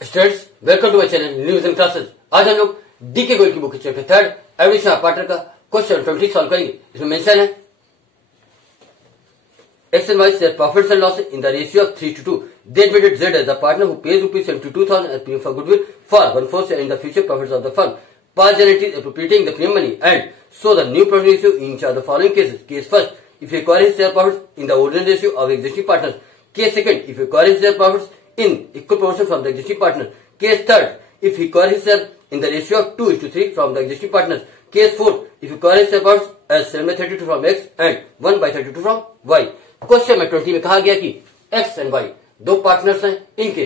Students, welcome to my channel news and classes. आज हम लोग डीके गोयल की book chapter 3 evolution of partner का क्वेश्चन 20 सॉल्व करेंगे। इसमें मेंशन है X and Y share profits and losses in the ratio of 3:2। They admitted Z as the partner who pays ₹72,000 as premium for goodwill for 1/4 share in the future profits of the firm. Past guarantees appropriating the premium money and so the new profit ratio in each of the following cases. Case first, if he acquires share profits in the ordinary ratio of existing partners. Case second, if he acquires share profits in equal proportion from the existing partner. Case third, if he acquires share in the ratio of 2:3 from the existing partners. Case fourth, if he acquires share profits as 7/32 from X and 1/32 from Y. Question में 20 में कहा गया कि X and Y दो partners हैं, इनके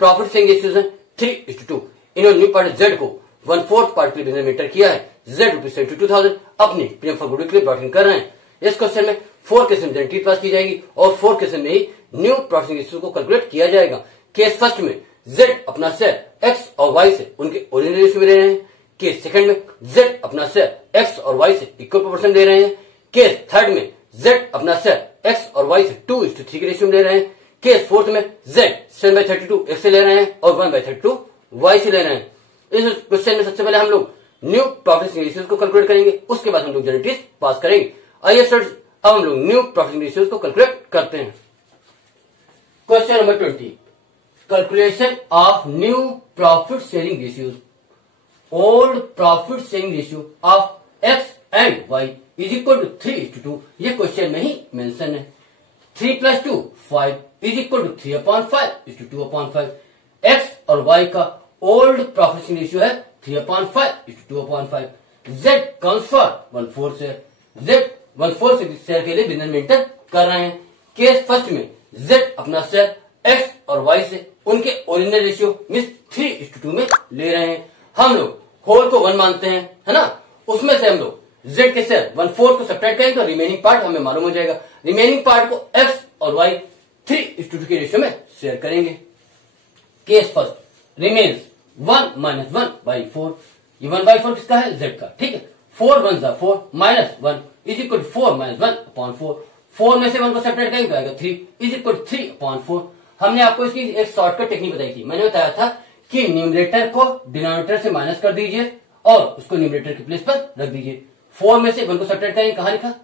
profit sharing ratios हैं 3:2। इन्होंने न्यू पार्टनर जेड को 1/4 पार्ट के लिए बिजनेस मेंटर किया है। जेड ₹72,000 अपनी प्रीमियम फॉर गुडविल के लिए ब्रॉट इन कर रहे हैं। इस क्वेश्चन में 4 केस में गारंटी पास की जाएगी और 4 केस में ही न्यू प्रॉफिट शेयरिंग रेशियो को कैलकुलेट किया जाएगा। केस फर्स्ट में जेड अपना शेयर एक्स और वाई से उनके ओरिजिनल रेशियो में ले रहे हैं। केस सेकंड में जेड अपना शेयर एक्स और वाई से इक्वल प्रोपोर्शन ले रहे हैं। केस थर्ड में जेड अपना शेयर एक्स और वाई से 2:3 के रेशियो में ले रहे हैं। केस फोर्थ में जेड 7/32 एक्स से ले रहे हैं और 1/32 वाई से ले रहे हैं। इस क्वेश्चन में सबसे पहले हम लोग न्यू प्रॉफिट रेशियोज को कैलकुलेट करेंगे, उसके बाद हम लोग गारंटीज पास करेंगे। आइए स्टूडेंट्स, अब हम लोग न्यू प्रॉफिट रेशियोज को कैलकुलेट करते हैं। Question number 20, calculation of new profit sharing ratios. Old profit sharing ratio of X and Y is equal to 3:2। ये क्वेश्चन में ही मेंशन है। 3 + 2 5 इज इक्वल टू 3/5:2/5। एक्स और वाई का ओल्ड प्रॉफिट शेयरिंग रेशियो है 3/5:2/5। Z comes for 1/4 share. Z 1/4 share के लिए business maintain कर रहे हैं। केस फर्स्ट में जेड अपना शेयर एक्स और वाई से उनके ओरिजिनल रेशियो मींस 3:2 में ले रहे हैं। हम लोग होल को 1 मानते हैं, है ना। उसमें से हम लोग जेड के शेयर 1/4 को सब्ट्रैक्ट करेंगे तो रिमेनिंग पार्ट हमें मालूम हो जाएगा। रिमेनिंग पार्ट को एक्स और वाई 3:2 के रेशियो में शेयर करेंगे। Case first remains 1 - 1/4। ये 1/4 किसका है? जेड का, ठीक है। 4 × 1 = 4 -1 इज इक्वल टू 4 - 1/4। 4 में से 1 को सेपरेट करेंगे तो आएगा 3 इज इक्वल टू 3/4। हमने आपको इसकी एक शॉर्टकट टेक्निक बताई थी। मैंने बताया था कि न्यूमरेटर को डिनोमिनेटर से माइनस कर दीजिए और उसको न्यूमरेटर की प्लेस पर रख दीजिए। 4 में से 1 को सेपरेट करेंगे, कहां लिखा?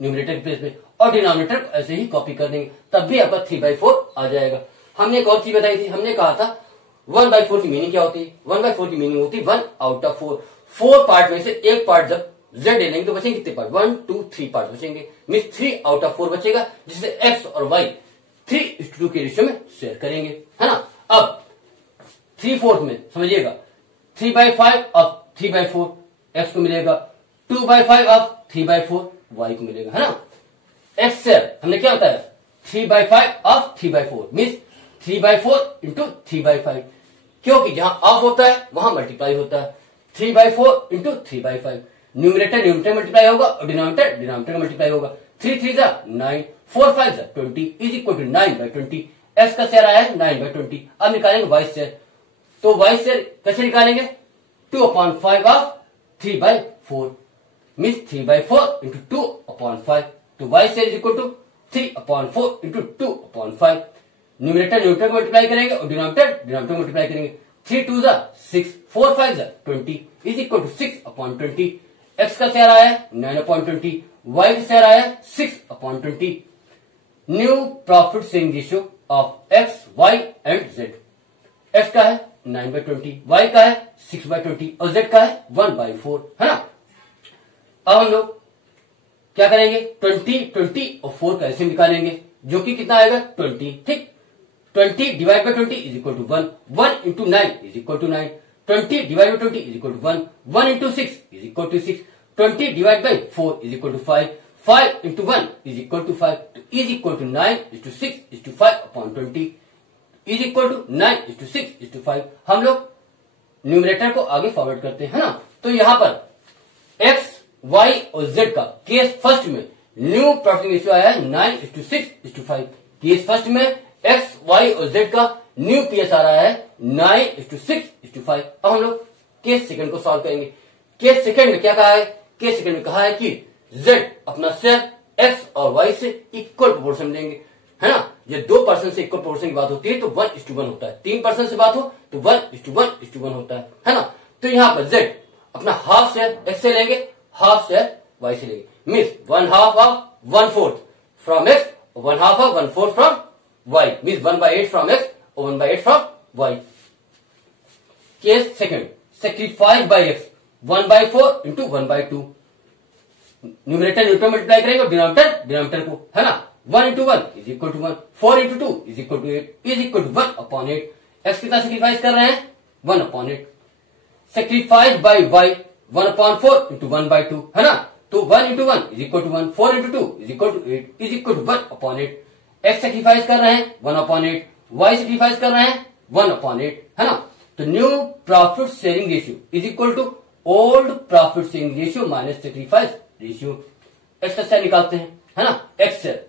न्यूमरेटर की प्लेस पे, और डिनोमिनेटर को ऐसे ही कॉपी कर देंगे, तब भी आपका 3/4 आ जाएगा। हमने एक और चीज बताई थी, हमने कहा था 1/4 की मीनिंग क्या होती है? 1/4 की मीनिंग होती है 1 आउट ऑफ 4। 4 पार्ट में से एक पार्ट जब जेड ले लेंगे तो बचेंगे कितने पार्ट? 1 2 3 पार्ट बचेंगे, मीन 3 आउट ऑफ 4 बचेगा, जिससे एक्स और वाई 3:2 के रेशियो में शेयर करेंगे, है ना। अब 3/4 में समझिएगा 3/5 ऑफ 3/4 एक्स को मिलेगा, 2/5 ऑफ 3/4 वाई को मिलेगा, है ना। एक्स शेयर हमने क्या बताया? 3/5 ऑफ 3/4 मीन्स 3/4 इंटू 3/5, क्योंकि जहां ऑफ होता है वहां मल्टीप्लाई होता है। 3/4 इंटू 3/5, न्यूमरेटर मल्टीप्लाई होगा और डिनोमिनेटर मल्टीप्लाई होगा। 3 3 = 9, 4 5 = 20 इज इक्वल टू 9/20। एक्स का शेयर आया है 9/20। अब निकालेंगे वाई शेयर, तो वाई शेयर कैसे निकालेंगे? 2/5 ऑफ 3/4 मीन्स 3/4 इंटू 2/5, तो Y share is equal to 3/4 into 2/5। Numerator multiply करेंगे और डिनोमिनेटर मल्टीप्लाई करेंगे। 3 2 = 6, 4 5 = 20 इज इक्वल टू 6/20। एक्स का शेयर आया है 9/20, वाई का शेयर आया है 6/20। New profit sharing ratio of X Y and Z. X का है 9/20, वाई का है 6/20 और जेड का है 1/4, है ना। अब हम लोग क्या करेंगे? 20 20 और 4 का एलसीएम निकालेंगे, जो कि कितना आएगा? 20, ठीक। 20 / 20 is equal to 1, 1 into 9 is equal to 9, 20 / 20 is equal to 1, 1 into 6 is equal to 6, 20 / 4 is equal to 5, 5 into 1 is equal to 5, is equal to 9:6:5/20 is equal to 9:6:5। हम लोग न्यूमरेटर को आगे फॉरवर्ड करते हैं, है ना। तो यहां पर एक्स वाई और जेड का केस फर्स्ट में न्यू प्रॉफिट रेशियो आया है 9:6:5। केस फर्स्ट में एक्स वाई और जेड का न्यू पीएसआर आया है 9:6:5। अब हम लोग केस सेकंड को सॉल्व करेंगे। केस सेकंड में क्या कहा है? केस सेकंड में कहा है कि जेड अपना शेयर एक्स और वाई से इक्वल प्रोपोर्शन लेंगे। है ना। ये 2 पर्सन से इक्वल प्रोपोर्शन की बात होती है तो 1:1 होता है। 3 पर्सन से बात हो तो 1:1:1 होता है ना। तो यहाँ पर z अपना हाफ शेयर x से लेंगे, हाफ शेयर y से लेंगे, means 1/2 of 1/4 from x, 1/2 of 1/4 from y, means 1/8 from x और 1/8 from y। Case second, sacrifice by x 1/4 into 1/2। Numerator numerator multiply करेंगे और डिनोमिनेटर को, है ना। 1 × 1 is equal to 1, 4 × 2 is equal to 8 is equal to 1/8। X कितना sacrifice कर रहे हैं? 1/8। सेक्रीफाइस बाय y 1/4 इंटू 1/2, है ना। तो 1 × 1 is equal to 1, 4 × 2 is equal to 8 is equal to 1/8। X sacrifice कर रहे हैं 1/8, y सेक्रीफाइस कर रहे हैं 1/8, है ना। तो new profit sharing ratio is equal to old profit sharing ratio minus sacrifice ratio. X का शेयर निकालते हैं, है ना। एक्स शेयर,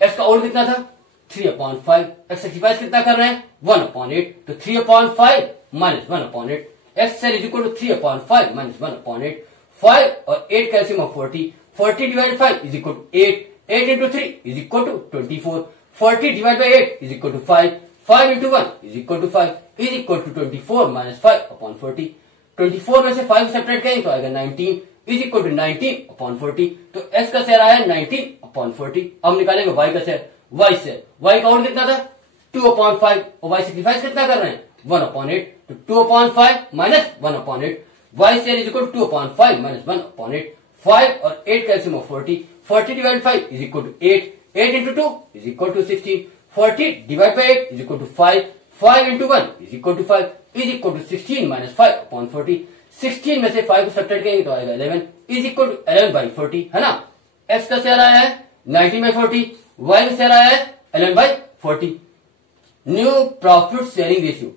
एक्स का ओल्ड कितना था? 3/5। एक्स सेक्रीफाइस कितना कर रहे हैं? 1/8। तो 3/5 minus 1/8। X share is equal to 3/5 minus 1/8। 5 और 8 LCM of 40, 40 divide 5 is equal to 8, 8 into 3 is equal to 24, 40 divide by 8 is equal to 5, 5 into 1 is equal to 5 is equal to 24 minus 5/40। 24 में से 5 separate करेंगे तो आएगा 19 is equal to 19/40। तो x का share आया 19/40। अब निकालेंगे वाई का शेयर, वाई शेयर, वाई का और कितना था? 2/5 और वाई सेक्रीफाइस कितना कर रहे हैं? 1/8। तो 2/5 minus 1/8, Y share is equal to 2/5 minus 1/8। 5 और 8 LCM of 40, 40 divide 5 is equal to 8, 8 into 2 is equal to 16, 40 divide by 8 is equal to 5, 5 into 1 is equal to 5 is equal to 16 minus 5/40। 16 में से 5 को subtract करेंगे तो आएगा 11 is equal to 11/40, है ना। X का शेयर आया है 19/40, वाई का शेयर आया है 11/40। New profit sharing ratio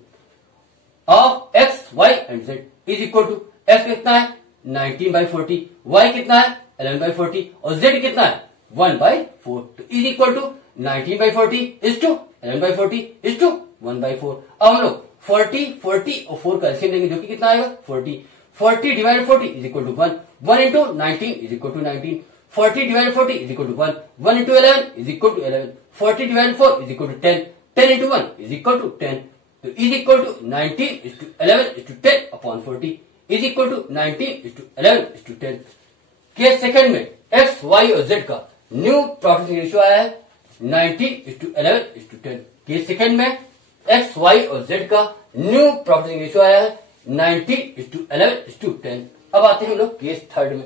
of X, Y and Z is equal to, X कितना है? 19/40, वाई कितना है? 11/40 और जेड कितना है? 1/4। तो is equal to 19/40 is to 11/40 is to 1/4। अब हम लोग 40, 40 और 4 का एलसीएम लेंगे जो कि कितना आएगा? 40। 40 divide 40 is equal to 1, 1 into 19 is equal to 19, 40 divide 40 is equal to 1, 1 into 11 is equal to 11, 40 divide 4 is equal to 10, 10 into 1 is equal to 10। तो is equal to 19 is to 11 is to 10/40 is equal to 19 is to 11 is to 10। Case second में X, Y और Z का new profit ratio आया है 90 is to 11 is to 10। Case second में X, Y और Z का new profit ratio आया है 90 इज टू 11 इज टू 10। अब आते हैं हम लोग केस थर्ड में।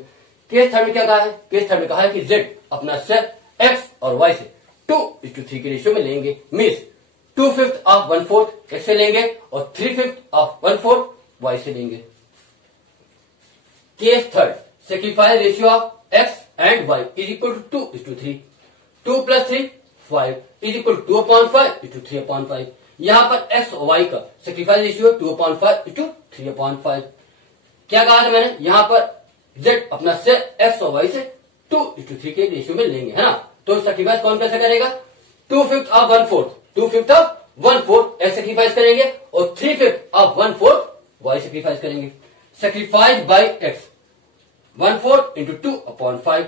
केस थर्ड में क्या कहा है? केस थर्ड में कहा है कि जेड अपना शेयर एक्स और वाई से 2:3 के रेशियो में लेंगे, मीन्स 2/5 ऑफ 1/4 एक्स से लेंगे और 3/5 ऑफ 1/4 वाई से लेंगे। Case third, sacrifice ratio of X and Y is equal to 2:3, 2 + 3 5 is equal to 2/5 is to 3/5। यहां पर एक्स और वाई का सेक्रीफाइस रेशियो 2/5 इज टू 3/5। क्या कहा था मैंने? यहां पर जेड अपना शेयर एक्स और वाई से 2:3 के रेशियो में लेंगे, है ना। तो सेक्रीफाइस कौन कैसे करेगा? 2/5 ऑफ 1/4, 2/5 ऑफ 1/4 एक्स सेक्रीफाइस करेंगे और 3/5 ऑफ 1/4 वाई सेक्रीफाइस करेंगे। Sacrifice by X 1/4 into 2/5,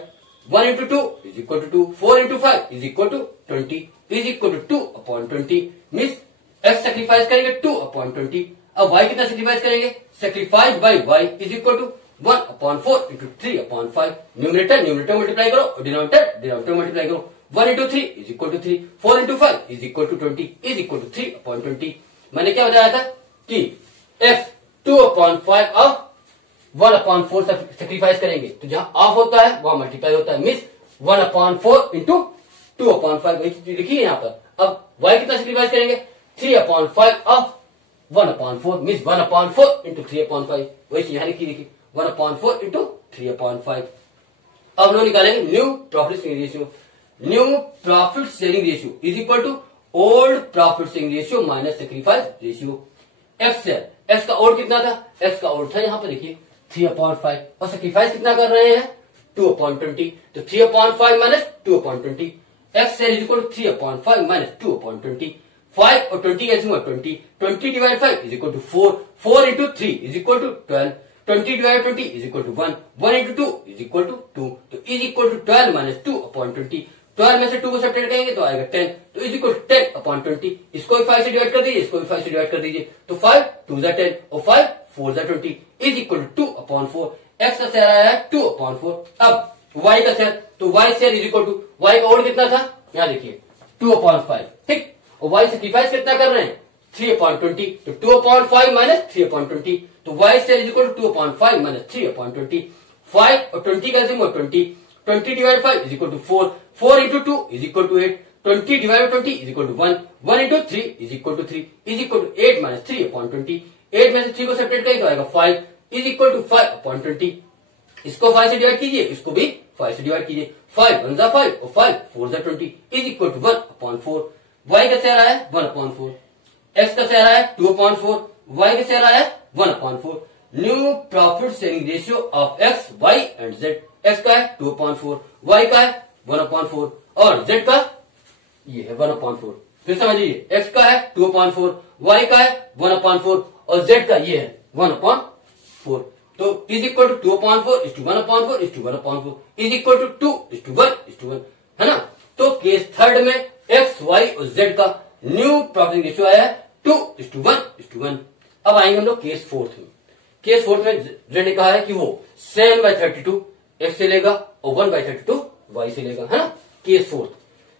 1 into 2 is equal to 2, 4 into 5 is equal to 20 is equal to 2/20। Means X sacrifice करेंगे 2/20। अब वाई कितना सेक्रीफाइस करेंगे? Sacrifice by Y is equal to 1/4 into 3/5। Numerator numerator multiply करो और denominator multiply करो। 1 into 3 is equal to 3, 4 into 5 is equal to 20 is equal to 3/20। मैंने क्या बताया था कि एक्स 2/5 ऑफ 1/4 सेक्रीफाइस करेंगे तो जहां ऑफ होता है वहां मल्टीप्लाई होता है, मीन्स 1/4 इंटू 2/5 वही चीज लिखी है यहाँ पर। अब y कितना सेक्रीफाइस करेंगे? 3/5 ऑफ 1/4 मीन्स 1/4 इंटू 3/5 वही चीज यहाँ लिखी 1/4 इंटू 3/5। अब लोग निकालेंगे new profit sharing ratio. New profit sharing ratio is equal to old profit sharing ratio minus sacrifice ratio. X share, X का ओल्ड कितना था? एक्स का ओल्ड था यहाँ पर देखिए 3/5 और सेक्रीफाइस कितना कर रहे हैं? 2/20। तो 3/5 minus 2/20, X share is equal to 3/5 minus 2/20। 5 और 20 कैसे हुआ? 20, 20 divide 5 is equal to 4, 4 into 3 is equal to 12, 20 divide 20 is equal to 1, 1 into 2 is equal to 2। तो इज इक्वल टू 12 माइनस 2/20। 12 में से 2 को सब्ट्रैक्ट करेंगे तो आएगा 10, तो इज इक्वल 10 अपॉन 20। इसको भी 5 से डिवाइड कर दीजिए, इसको भी 5 से डिवाइड कर दीजिए, तो 5 2 जा 10 और 5 4 जा 20 इज इक्वल 2 अपॉन 4। एक्स का शेयर आया है 2 अपॉन 4। अब वाई का शेयर, तो Y share is equal to, Y का ओड कितना था, यहाँ देखिए 2 अपॉन 5, ठीक, और वाई सेक्रीफाइस कितना कर रहे हैं 3 अपॉन 20, तो 2 अपॉन 5 माइनस 3 अपॉन 20, तो Y share is equal to 2 upon 5 minus 3 upon 20। 5 और 20 का LCM 20, 20 divide 5 is equal to 4, 4 into 2 is equal to 8, 20 divide 20 is equal to 1, 1 into 3 is equal to 3 is equal to 8 minus 3 upon 20। 8 में से 3 को separate करें तो आएगा 5 is equal to 5 upon 20। इसको 5 से डिवाइड कीजिए, इसको भी 5 से डिवाइड कीजिए, 5 1 जा 5 और 5 4 जा 20 is equal to 1 upon 4। Y का शेयर आया 1 अपॉन 4, एक्स का शेयर आया 2 अपॉन 4, वाई का शेयर आया 1 upon 4। New profit sharing ratio of X Y and Z, X का है 2 अपॉन 4, वाई का है 1 अपॉन 4 और जेड का ये है 1 अपॉन 4। फिर समझिए, एक्स का है 2 अपॉन 4, वाई का है 1 अपॉन 4 और जेड का ये है 1 अपॉन 4। तो is equal to 2 upon 4 is to 1 upon 4 is to 1 upon 4 is equal to 2 is to 1 is to 1, है ना। तो केस थर्ड में एक्स वाई और जेड का न्यू प्रॉफिट रेशियो आया है 2 इज टू 1 इज टू 1। अब आएंगे हम लोग केस फोर्थ में। केस फोर्थ में जेड ने कहा है कि वो 7/32 एक्स से लेगा और 1/32 वाई से लेगा, है ना। Case fourth,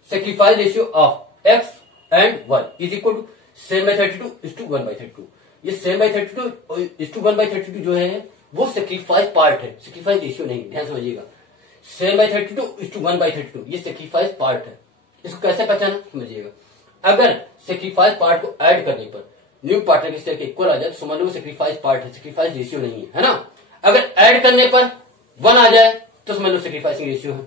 sacrifice ratio of X and Y is equal to 7/32 is to 1/32। ये 7/32 इज टू 1/32 जो है वो सेक्रीफाइस पार्ट है, सेक्रीफाइस रेशियो नहीं, ध्यान समझिएगा। 7/32 इज टू 1/32 ये सेक्रीफाइस पार्ट है। इसको कैसे पहचाना समझिएगा, अगर सेक्रीफाइस पार्ट को ऐड करने पर न्यू पार्टनर के शेयर के इक्वल आ जाए तो समझ लो सेक्रीफाइस पार्ट है, सेक्रीफाइस रेशियो नहीं है ना। अगर ऐड करने पर 1 आ जाए तो समझ लो सेक्रीफाइसिंग रेशियो है।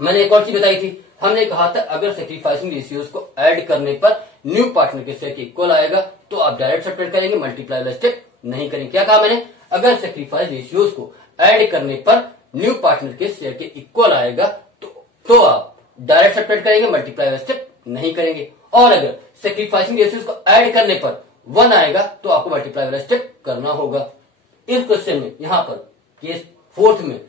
मैंने एक और चीज बताई थी, हमने कहा था अगर सेक्रीफाइसिंग रेशियोज को ऐड करने पर न्यू पार्टनर के शेयर के इक्वल आएगा तो आप डायरेक्ट सब्ट्रैक्ट करेंगे, मल्टीप्लाई बाय स्टेप नहीं करेंगे। क्या कहा मैंने, अगर सेक्रीफाइस रेशियोज को ऐड करने पर न्यू पार्टनर के शेयर के इक्वल आएगा तो आप डायरेक्ट सब्ट्रैक्ट करेंगे, मल्टीप्लाई बाय स्टेप नहीं करेंगे। और अगर सेक्रीफाइसिंग रेशियोज को ऐड करने पर 1 आएगा तो आपको मल्टीप्लाई बाय स्टेप करना होगा। इस क्वेश्चन में यहां पर केस फोर्थ में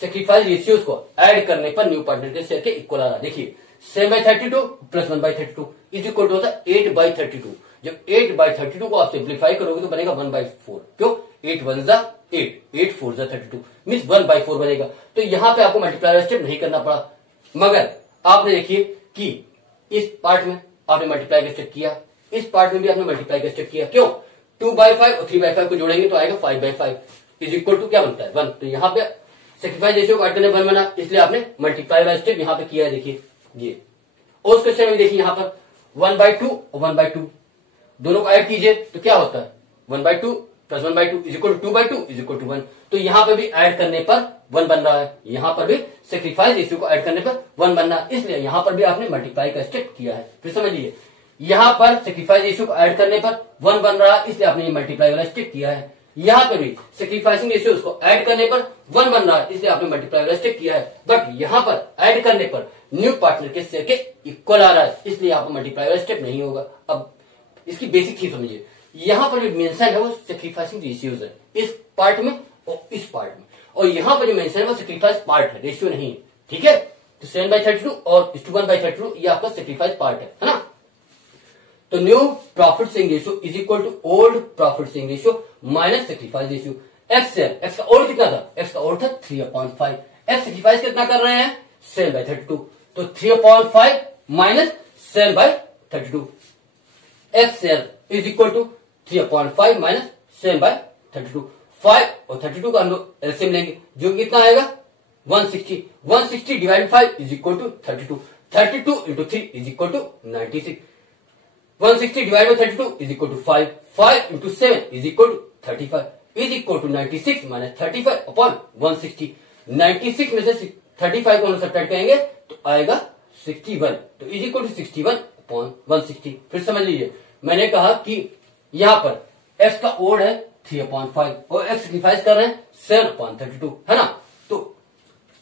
सेक्रीफाइस रेशियोज को ऐड करने पर न्यू पार्टनर के शेयर के इक्वल आ रहा है। देखिए 7/32 प्लस 1/32 इज इक्वल टू होता है 8/32। जब 8/32 को आप सिंप्लीफाई करोगे तो बनेगा 1/4। क्यों, 8 1 जा 8, 8 4 जा 32 मीन्स 1/4 बनेगा। तो यहां पे आपको मल्टीप्लाई बाय स्टेप नहीं करना पड़ा, मगर आपने देखिए कि इस पार्ट में आपने मल्टीप्लाई का स्टेप किया, इस पार्ट में भी आपने मल्टीप्लाई का स्टेप किया। क्यों, 2/5 और 3/5 को जोड़ेंगे तो आएगा 5/5 इज इक्वल टू क्या बनता है 1। तो यहाँ पे सेक्रीफाइस रेशियो को ऐड करने 1 बना, इसलिए आपने मल्टीप्लाई बाय स्टेप यहाँ पे किया है। देखिए ये उस क्वेश्चन में देखिए यहाँ पर 1/2 और 1/2 दोनों को ऐड कीजिए तो क्या होता है 1/2 plus 1/2 is equal to 2/2 is equal to 1। तो यहाँ पे भी ऐड करने पर 1 बन रहा है, यहाँ पर भी सेक्रीफाइस रेशियो को ऐड करने पर 1 बनना है, इसलिए यहाँ पर भी आपने मल्टीप्लाई का स्टेप किया है। फिर समझिए, यहाँ पर सेक्रीफाइस रेशियो को ऐड करने पर 1 बन रहा है, इसलिए आपने मल्टीप्लाई वाला स्टेप किया है। यहाँ पे भी सेक्रीफाइसिंग रेशियो को ऐड करने पर 1 बन रहा है, इसलिए आपने मल्टीप्लाई वाला स्टेप किया है। बट यहाँ पर ऐड करने पर न्यू पार्टनर के शेयर के इक्वल आ रहा है, इसलिए यहाँ पर मल्टीप्लाई वाला स्टेप नहीं होगा। अब इसकी बेसिक चीज समझिए, यहाँ पर जो मेंशन है वो सेक्रीफाइसिंग रेशियोज है, इस पार्ट में और इस पार्ट में, और यहाँ पर जो मेंशन है वो सेक्रीफाइस पार्ट है, रेशियो नहीं है। ठीक है, तो 7/32 और 1/32 ये आपका सेक्रीफाइस पार्ट है ना। तो new profit sharing ratio is equal to old profit sharing ratio minus sacrifice ratio. X share, X का ओल्ड कितना था, एक्स का ओल्ड था 3/5, एक्स सेक्रीफाइस कितना कर रहे हैं 7/32, तो 3/5 minus 7/32। X share is equal to 3/5 minus 7/32। 5 और 32 का हम लोग एलसीएम लेंगे जो कितना आएगा 160, 160 divide 5 is equal to 32, 32 into 3 is equal to 96, 160 divide by 32 is equal to 5, 5 into 7 is equal to 35 is equal to 96 minus 35 upon 160। 96 में से 35 को हम सब्ट्रैक्ट करेंगे तो आएगा 61, तो इज इक्वल टू 61 अपॉन 160। फिर समझ लीजिए, मैंने कहा कि यहाँ पर एक्स का ओड है 3/5 और एक्स सेक्रीफाइस कर रहे हैं 7/32, है ना। तो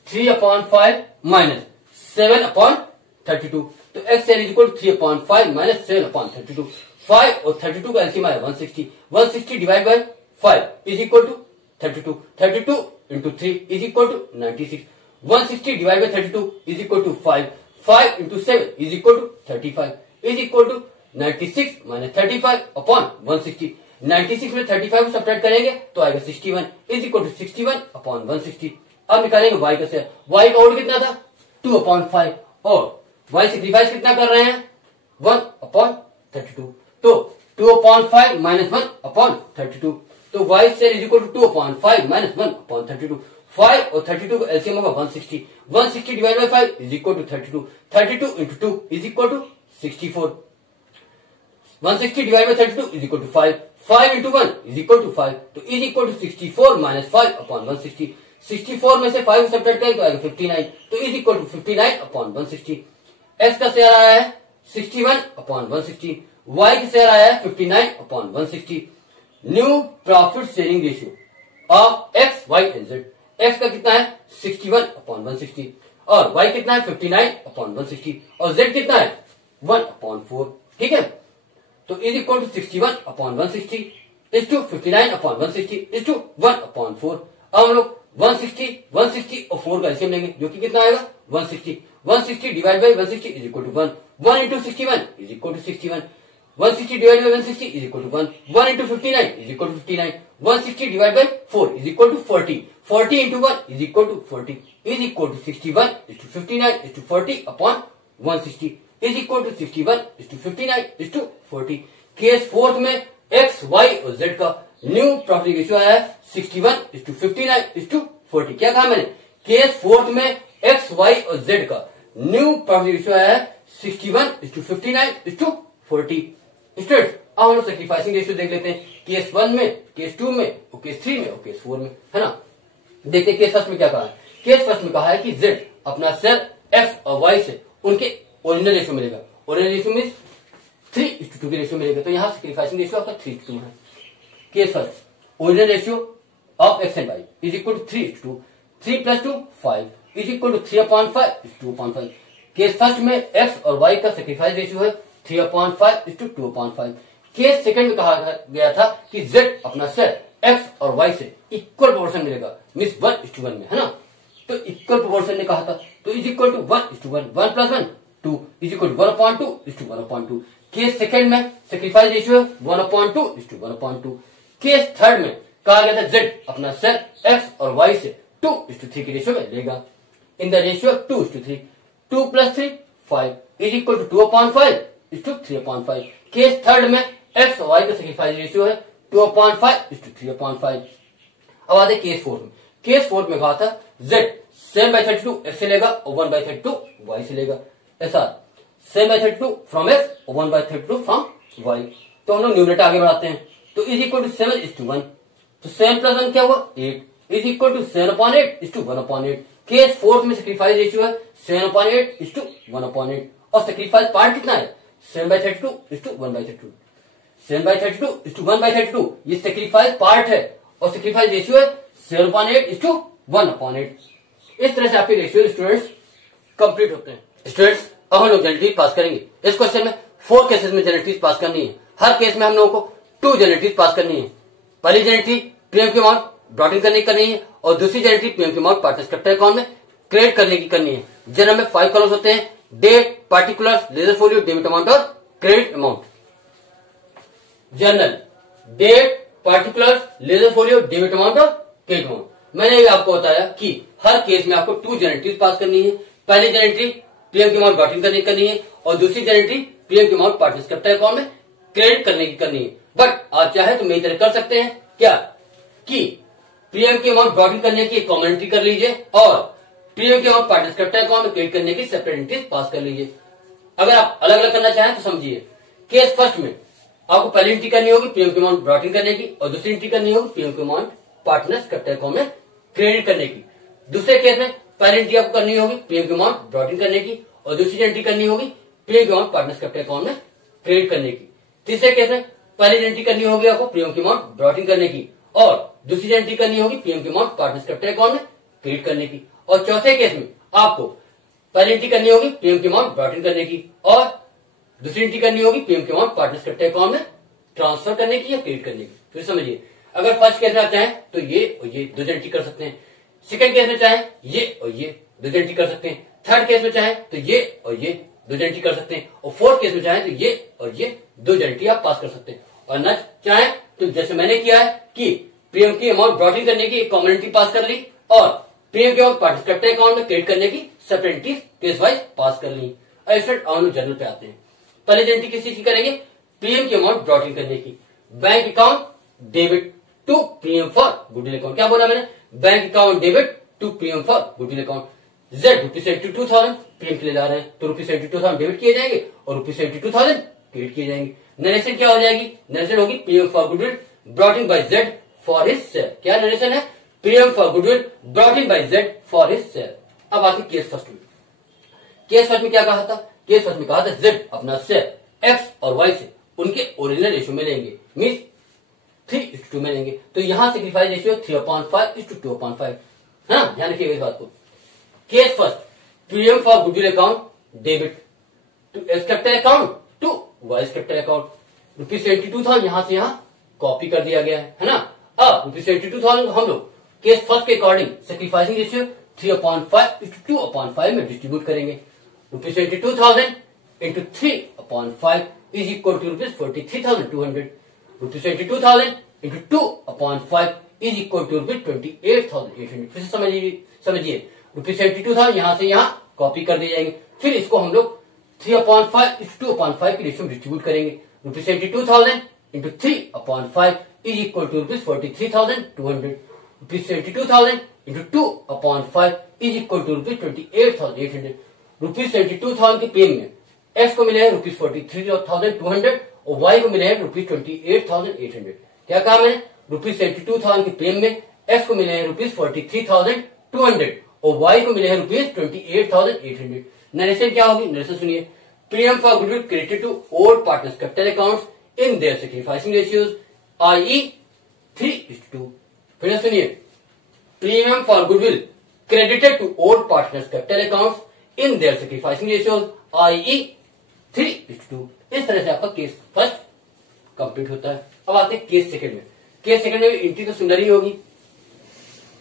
3/5 माइनस 7/32, तो X share is equal to 3/5 minus 7/32। 5 और 32 का एलसीएम आया 160, 160 divide by 5 is equal to 32, 32 into 3 is equal to 96, 160 divide by 32 is equal to 5, 5 into 7 is equal to 35 is equal to 96 minus 35 upon 160। 96 में 35 को subtract करेंगे तो आएगा 61 is equal to 61 upon 160। अब निकालेंगे y का शेयर। y का out कितना था 2/5 और y सेक्रीफाइस कितना कर रहे हैं 1/32। तो 2/5 माइनस 1/32 तो y share is equal to 2/5 minus 1/32। 5 और 32 को एलसीएम होगा 160। 160 divide by 5 is equal to 32। 32 into 2 is equal to 64। 160 divide by 32 is equal to 5। 5 into 1 is equal to 5 तो is equal to 64 minus 5 upon 160। 64 में से 5 subtract करें तो आएगा 59 तो is equal to 59 upon 160। x का शेयर आया है 61 अपॉन 160। y का शेयर आया है 59 upon 160। New profit sharing ratio of x, y and z। x का कितना है 61 अपॉन 160 और y कितना है 59 अपॉन 160 और z कितना है 1/4। ठीक है, तो is equal to 61 upon 160 is to 59 upon 160 is to 1/4। अब हम लोग 160 और 4 का एलसीएम लेंगे जो कि कितना आएगा 160। 160 divide by 160 is equal to 1। 1 into 61 is equal to 61। 160 divide by 160 is equal to 1। 1 into 59 is equal to 59। 160 divide by 4 is equal to 40। 40 into 1 is equal to 40 is equal to 61 is to 59 is to 40 upon 160 is equal to 61 is to 59 is to 40। Case fourth में x, y और z का new profit ratio आया है 61 is to 59 is to 40। क्या कहा मैंने, case fourth में x, y और z का न्यू प्रॉफिट रेशियो आया है 61 is to 59 is to 40। Students अब हम लोग सैक्रिफाइसिंग रेशियो देख लेते हैं केस 1 में, केस 2 में और केस 3 में और केस 4 में, है ना। देखते हैं केस फर्स्ट में क्या कहा है। केस फर्स्ट में कहा है कि z अपना शेयर x और y से उनके ओरिजिनल रेशियो मिलेगा। ओरिजिनल रेशियो में 3:2 के रेशियो मिलेगा तो यहाँ सैक्रिफाइसिंग रेशियो आपका 3:2 है। Case first original ratio of x and y is equal to 3:2। 3 plus 2 5 is equal to 3/5 is 2/5। Case first में x और y का सैक्रिफाइस रेशियो है 3/5 इज टू 2/5। केस सेकंड में कहा गया था कि z अपना शेयर x और y से इक्वल प्रोपोर्शन मिलेगा, मीन्स 1:1 में, है ना। तो इक्वल प्रोपोर्शन ने कहा था तो is equal to 1:1। 1 plus 1 2 is equal to 1/2 is to 1/2। Case second में सैक्रिफाइस रेशियो है 1/2 इज टू 1/2। केस थर्ड में कहा गया था z अपना शेयर x और y से 2:3 के रेशियो में लेगा। In the ratio 2:3 2 plus 3 5 is equal to 2/5 is to 3/5। Case third में x और y का सैक्रिफाइस रेशियो है 2/5 इज टू 3/5। अब आते केस फोर्थ में। केस फोर्थ में कहा था z 7/32 x से लेगा और 1/32 y से लेगा। ऐसा 7/32 फ्रॉम x और 1/32 फ्रॉम y। तो हम लोग न्यूमरेटर आगे बढ़ाते हैं तो इज इक्वल टू 7:1। तो 7 प्लस 1 क्या हुआ 8 is equal to 7/8 is to 1/8। Case fourth में सैक्रिफाइस रेशियो है 7/8 इज टू 1/8 और सैक्रिफाइस पार्ट कितना है 7/32 इज टू 1/32। 7/32 इज टू 1/32 ये सैक्रिफाइस पार्ट है और सैक्रिफाइस रेशियो है 7/8 इज टू 1/8। इस तरह से आपके रेशियो स्टूडेंट्स कंप्लीट होते हैं। स्टूडेंट्स अब हम लोग जनरेटिव पास करेंगे। इस क्वेश्चन में 4 केसेस में जनरेटिव पास करनी है। हर केस में हम लोगों को 2 जनरेटिव पास करनी है। पहली जनरेटिव पीएम के अमाउंट ब्रॉट इन करने की करनी है और दूसरी जनरेटिव पीएम के अमाउंट पार्टनर स्ट्रक्चर अकाउंट में क्रेडिट करने की करनी है। जनरल में 5 कॉलम्स होते हैं, date, particulars, ledger folio, debit amount और credit amount. Journal, date, particulars, ledger folio, debit amount और क्रेडिट अमाउंट। मैंने भी आपको बताया कि हर केस में आपको 2 जनरेटिव पास करनी है। पहली जनरेटिव पीएम के अमाउंट ब्रॉट इन करने की करनी है और दूसरी जनरेटिव पीएम के अमाउंट पार्टनर स्ट्रक्चर अकाउंट में क्रेडिट करने की करनी है। बट आप चाहे तो मेरी तरह कर सकते हैं क्या कि पीएम के अमाउंट ब्रॉट इन करने की कॉमन एंट्री कर लीजिए और पीएम के अमाउंट पार्टनर स्ट्रक्चर अकाउंट में क्रेडिट करने की सेपरेट एंट्री पास कर लीजिए। अगर आप अलग अलग करना चाहें तो समझिए। केस फर्स्ट में आपको पहली एंट्री करनी होगी पीएम के अमाउंट ब्रॉट इन करने की और दूसरी एंट्री करनी होगी पीएम के अमाउंट पार्टनर स्ट्रक्चर अकाउंट में क्रेडिट करने की। दूसरे केस में पहली एंट्री आपको करनी होगी पीएम के अमाउंट ब्रॉट इन करने की और दूसरी एंट्री करनी होगी पीएम के अमाउंट पार्टनर स्ट्रक्चर अकाउंट में क्रेडिट करने की। तीसरे केस में पहली एंट्री करनी होगी आपको पीएम के अमाउंट ब्रॉट इन करने की और दूसरी एंट्री करनी होगी पीएम के अमाउंट पार्टनर स्ट्रक्चर अकाउंट में क्रेडिट करने की। और चौथे केस में आपको पहली एंट्री करनी होगी पीएम के अमाउंट ब्रॉट इन करने की और दूसरी एंट्री करनी होगी पीएम के अमाउंट पार्टनर स्ट्रक्चर अकाउंट में ट्रांसफर करने की या क्रेडिट करने की। फिर समझिए, अगर फर्स्ट केस में आप चाहें तो ये और ये 2 एंट्री कर सकते हैं। सेकंड केस में चाहें ये और ये 2 एंट्री कर सकते हैं। थर्ड केस में चाहे तो ये और ये दो जेनेटी कर सकते हैं, और फोर्थ केस में चाहे तो ये और ये दो जेनेटी आप पास कर सकते हैं। और न चाहे तो जैसे मैंने किया है कि प्रीमियम की अमाउंट ब्रॉट इन करने की एक कॉमन एंट्री पास कर ली, और प्रीमियम की अमाउंट पार्टिसिपेट अकाउंट में क्रेडिट करने की सेपरेट एंट्री केस वाइज पास कर ली। और इस ऑन जर्नल पे आते हैं। पहले जेनेटी किस चीज की करेंगे, प्रीमियम की अमाउंट ब्रॉट इन करने की। Bank account debit to premium for goodwill account. क्या बोला मैंने, bank account debit to premium for goodwill account. Z ₹72,000 premium के लिए ला रहे हैं, तो ₹72,000 डेबिट किए जाएंगे और ₹72,000 क्रेडिट किए जाएंगे। नरेशन क्या हो जाएगी, नरेशन होगी premium for goodwill brought in by Z for his share. क्या नरेशन है, premium for goodwill brought in by Z for his share. अब आते केस फर्स्ट में। केस फर्स्ट में क्या कहा था, केस फर्स्ट में कहा था जेड अपना शेयर एक्स और वाई से उनके ओरिजिनल रेशियो में लेंगे, मीन 3:2 में लेंगे। तो यहां सेक्रीफाइस रेशियो 3/5:2/5 है ना, ध्यान रखिएगा इस बात को। Case first, premium for goodwill account debit to X capital account to Y capital account. ₹72,000 यहां से यहां कॉपी कर दिया गया है ना। अब ₹72,000 को हम लोग केस फर्स्ट के अकॉर्डिंग सेक्रीफाइसिंग रेशियो 3/5:2/5 में डिस्ट्रीब्यूट करेंगे। ₹72,000 into 3/5 is equal to ₹43,200। ₹72,000 into 2/5 is equal to ₹28,800। फिर से समझिए ₹72,000 यहां से यहां कॉपी कर दिए जाएंगे, फिर इसको हम लोग 3/5:2/5 के रेशियो में डिस्ट्रीब्यूट करेंगे। ₹72,000 into 3/5 is equal to ₹43,200। ₹72,000 into 2/5 is equal to ₹28,800। ₹72,000 के पेन में एक्स को मिले हैं ₹43,200 और वाई को मिले हैं ₹28,800। क्या कहा मैंने, ₹72,000 के पेन में एक्स को मिले हैं ₹43,200 और वाई को मिले हैं ₹28,800। नरेशन क्या होगी, नरेशन सुनिए, premium for goodwill credited to old partners capital accounts in their sacrificing ratios i.e. 3:2। फिर सुनिए, premium for goodwill credited to old partners capital accounts in their sacrificing ratios i.e. 3:2। इस तरह से आपका केस फर्स्ट कंप्लीट होता है। अब आते हैं केस सेकंड में। केस सेकंड में एंट्री तो सिमिलर ही होगी,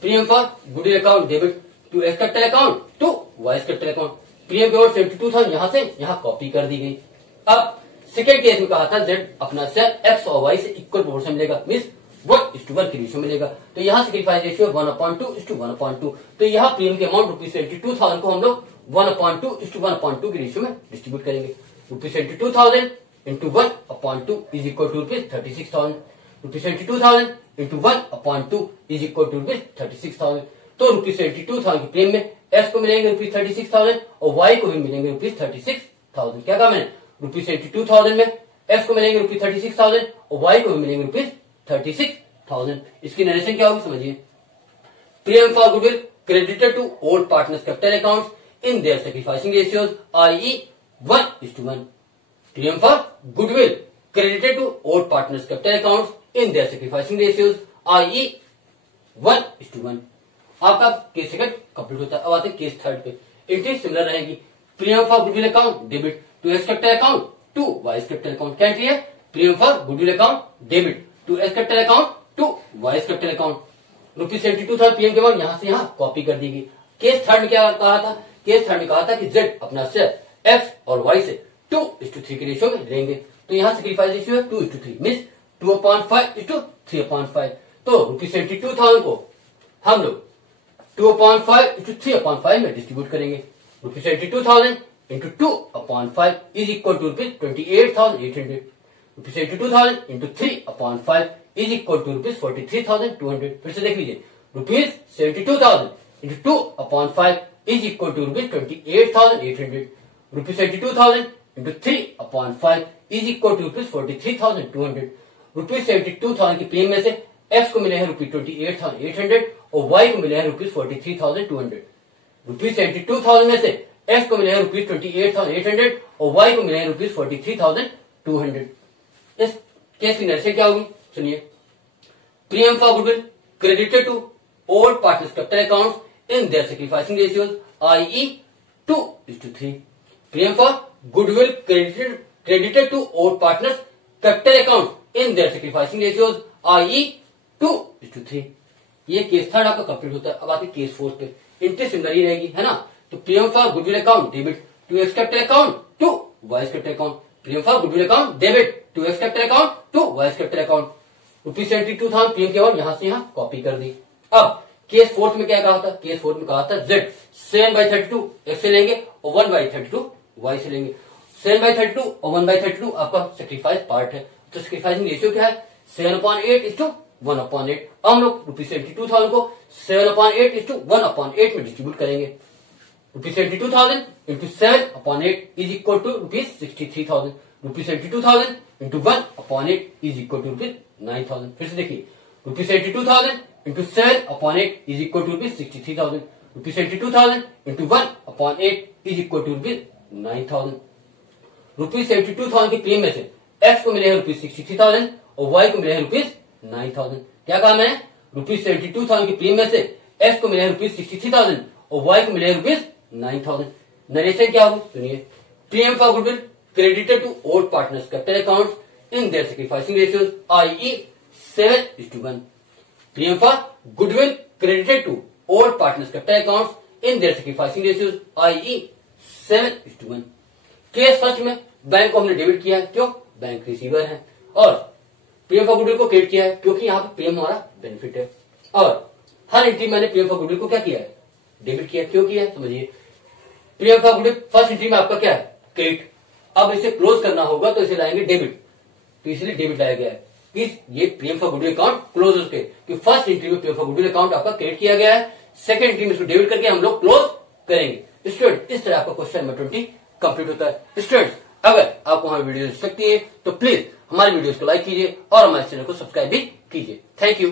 premium for goodwill account debit to X capital account to Y capital account. Premium की अमाउंट 72,000 यहां से यहां कॉपी कर दी गई। अब सेकेंड केस में कहा था जेड अपना शेयर एक्स और वाई से इक्वल प्रोपोर्शन मिलेगा, मीन 1:1 की रेशियो मिलेगा। तो यहां सेक्रीफाइस रेशियो 1/2:1/2। तो यहां प्रीमियम के अमाउंट ₹72,000 को हम लोग 1/2:1/2 की रेशियो में डिस्ट्रीब्यूट करेंगे। ₹72,000 into 1/2 is equal to ₹36,000। ₹72,000 into 1/2 is equal to ₹36,000। तो ₹72,000 की प्रीमियम में एक्स को मिलेंगे ₹36,000 और वाई को भी मिलेंगे ₹36,000। क्या कहा मैंने, ₹72,000 में एक्स को मिलेंगे ₹36,000 और वाई को भी मिलेंगे ₹36,000। इसकी नरेशन क्या होगी समझिए, premium for goodwill credited to old partners capital accounts in their sacrificing ratios i.e. 1:1। Premium for goodwill credited to old partners capital accounts in their sacrificing ratios i.e. 1:1। आपका केस सेकंड कंप्लीट होता है। अब आते हैं case third पे। Entry similar रहेगी, premium for goodwill account debit to X capital account to Y capital account. क्या entry है, premium for goodwill account debit to X capital account to Y capital account. ₹72,000 PM के amount यहां से यहां copy कर दी गई। Case third में क्या कहा था, केस थर्ड में कहा था कि जेड अपना शेयर एक्स और वाई से 2:3 के रेशियो में लेंगे। तो यहां सेक्रीफाइस रेशियो है 2:3, मीन 2/5:3/5। तो ₹72,000 को हम लोग 2/5:3/5 में डिस्ट्रीब्यूट करेंगे। ₹72,000 into 2/5 is equal to ₹28,800। ₹72,000 into 3/5 is equal to ₹43,200। फिर से देख लीजिए, ₹72,000 into 2/5 is equal to ₹28,800। ₹72,000 into 3/5 is equal to ₹43,200। ₹72,000 की प्रीमियम में से एक्स को मिले हैं ₹28,800 और वाई को मिले हैं ₹43,200। ₹72,000 में से एक्स को मिले हैं ₹28,800 और वाई को मिले हैं ₹43,200। इस केस की नरेशन क्या होगी सुनिए, premium for goodwill credited to old partners capital accounts in their sacrificing ratios i.e. 2:3। Premium for goodwill credited to old partners capital account in their sacrificing ratios i.e. 2:3। ये case third आपका complete होता है। अब आते case fourth पे, entry similar ही रहेगी है ना। तो PM for goodwill account debit to X capital account to Y's capital account, PM for goodwill account debit to X capital account to Y's capital account. ₹72,000 PM के account यहां से यहां कॉपी कर दी। अब केस फोर्थ में क्या कहा था, केस फोर्थ में कहा था जेड 7/32 एक्स से लेंगे और 1/32 वाई से लेंगे। 7/32 और 1/32 आपका सेक्रीफाइस पार्ट है, तो सेक्रीफाइसिंग रेशियो क्या है 7/8:1/8। अब हम लोग ₹72,000 को 7/8:1/8 में डिस्ट्रीब्यूट करेंगे। ₹72,000 into 7/8 is equal to ₹63,000। ₹72,000 into 1/8 is equal to ₹9,000। फिर से देखिए ₹72,000 into 7/8 is equal to ₹63,000। ₹72,000 into 1/8 is equal to ₹9,000। ₹72,000 की पीएम में से एक्स को मिले हैं ₹63,000 और वाई को मिले हैं ₹9,000। क्या कहा मैंने, ₹72,000 की पीएम में से एक्स को मिले हैं ₹63,000 और वाई को मिले हैं ₹9,000। नरेशन क्या होगी सुनिए, PM for goodwill credited to old partners capital accounts in their sacrificing ratios i.e. 7:1। PM for goodwill credited to old partners capital accounts in their sacrificing ratios i.e. 7:1। Case first में bank को हमने debit किया है, क्यों, bank receiver है, और PM for goodwill को credit किया है क्योंकि यहाँ पे पीएम हमारा बेनिफिट है, और हर एंट्री मैंने पीएम फॉर गुडविल को क्या किया है, डेबिट किया। क्यों किया है समझिए, PM for goodwill first entry में आपका क्या है क्रेडिट, अब इसे क्लोज करना होगा तो इसे लाएंगे डेबिट, तो इसलिए डेबिट लाया गया है कि ये PM for goodwill account close हो सके, कि फर्स्ट एंट्री में पीएम फॉर गुडविल अकाउंट आपका क्रिएट किया गया है, सेकंड एंट्री में इसको डेबिट करके हम लोग क्लोज करेंगे। स्टूडेंट इस तरह आपका क्वेश्चन नंबर 20 कंप्लीट होता है। स्टूडेंट्स अगर आपको हमारी वीडियो अच्छी लगती है तो प्लीज हमारी वीडियोस को लाइक कीजिए और हमारे चैनल को सब्सक्राइब भी कीजिए। Thank you.